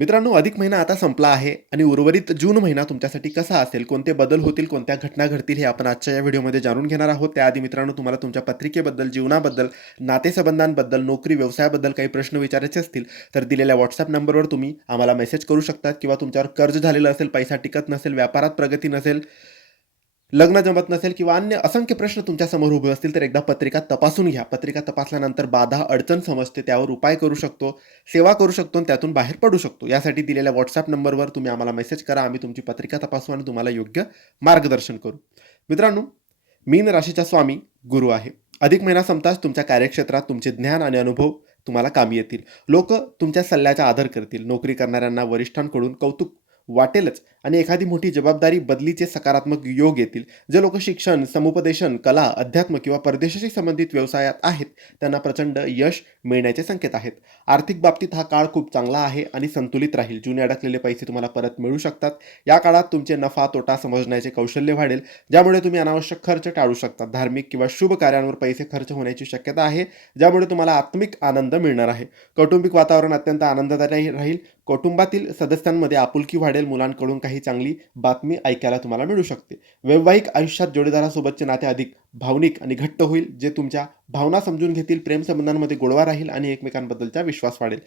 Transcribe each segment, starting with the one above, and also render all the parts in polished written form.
मित्रांनो, अधिक महिना आता संपला आहे आणि उर्वरित जून महिना तुमच्यासाठी कसा असेल, कोणते बदल होतील, कोणत्या घटना घडतील, हे आपण आजच्या या व्हिडिओमध्ये जाणून घेणार आहोत. त्याआधी मित्रांनो, तुम्हाला तुमच्या पत्रिकेबद्दल, जीवनाबद्दल, नातेसंबंधांबद्दल, नोकरी व्यवसायाबद्दल काही प्रश्न विचारायचे असतील, तर दिलेल्या WhatsApp नंबरवर तुम्ही आम्हाला मेसेज करू शकता किंवा तुमच्यावर कर्ज झालेलं असेल, पैसा टिकत नसेल, व्यापारात प्रगती नसेल, लग्न जमत नसेल किंवा अन्य असंख्य प्रश्न तुमच्यासमोर उभे असतील, तर एकदा पत्रिका तपासून घ्या. पत्रिका तपासल्यानंतर बाधा, अडचण समजते, त्यावर उपाय करू शकतो, सेवा करू शकतो आणि त्यातून बाहेर पडू शकतो. यासाठी दिलेल्या WhatsApp नंबरवर तुम्ही आम्हाला मेसेज करा. आम्ही तुमची पत्रिका तपासू आणि तुम्हाला योग्य मार्गदर्शन करू. मित्रांनो, मीन राशीचा स्वामी गुरु आहे. अधिक महिना संपताच तुमच्या कार्यक्षेत्रात तुमचे ज्ञान आणि अनुभव तुम्हाला कामी येतील. लोक तुमच्या सल्ल्याचा आदर करतील. नोकरी करणाऱ्यांना वरिष्ठांकडून कौतुक वाटेलच आणि एखादी मोठी जबाबदारी बदलीचे सकारात्मक योग येतील. जे लोक शिक्षण, समुपदेशन, कला, अध्यात्म किंवा परदेशाशी संबंधित व्यवसायात आहेत, त्यांना प्रचंड यश मिळण्याचे संकेत आहेत. आर्थिक बाबतीत हा काळ खूप चांगला आहे आणि संतुलित राहील. जुने अडकलेले पैसे तुम्हाला परत मिळू शकतात. या काळात तुमचे नफा तोटा समजण्याचे कौशल्य वाढेल, ज्यामुळे तुम्ही अनावश्यक खर्च टाळू शकता. धार्मिक किंवा शुभ कार्यांवर पैसे खर्च होण्याची शक्यता आहे, ज्यामुळे तुम्हाला आत्मिक आनंद मिळणार आहे. कौटुंबिक वातावरण अत्यंत आनंददायी राहील. कुटुंबातील सदस्यांमध्ये आपुलकी वाढेल. मुलांकडून काही चांगली बातमी ऐकायला तुम्हाला मिळू शकते. वैवाहिक आयुष्यात जोडीदारासोबतचे नाते अधिक भावनिक आणि घट्ट होईल, जे तुमच्या भावना समजून घेतील. प्रेमसंबंधांमध्ये गोडवा राहील आणि एकमेकांबद्दलचा विश्वास वाढेल.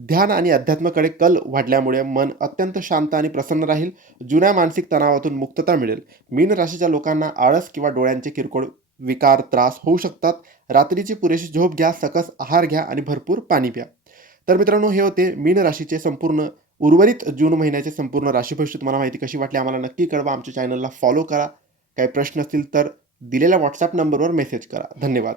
ध्यान आणि अध्यात्माकडे कल वाढल्यामुळे मन अत्यंत शांत आणि प्रसन्न राहील. जुन्या मानसिक तणावातून मुक्तता मिळेल. मीन राशीच्या लोकांना आळस किंवा डोळ्यांचे किरकोळ विकार त्रास होऊ शकतात. रात्रीची पुरेशी झोप घ्या, सकस आहार घ्या आणि भरपूर पाणी प्या. तर मित्रांनो, हे होते मीन राशीचे संपूर्ण उर्वरित जून महिन्याचे संपूर्ण राशीभविष्य. तुम्हाला माहिती कशी वाटली आम्हाला नक्की कळवा. आमच्या चॅनलला फॉलो करा. काही प्रश्न असतील तर दिलेल्या WhatsApp नंबरवर मेसेज करा. धन्यवाद.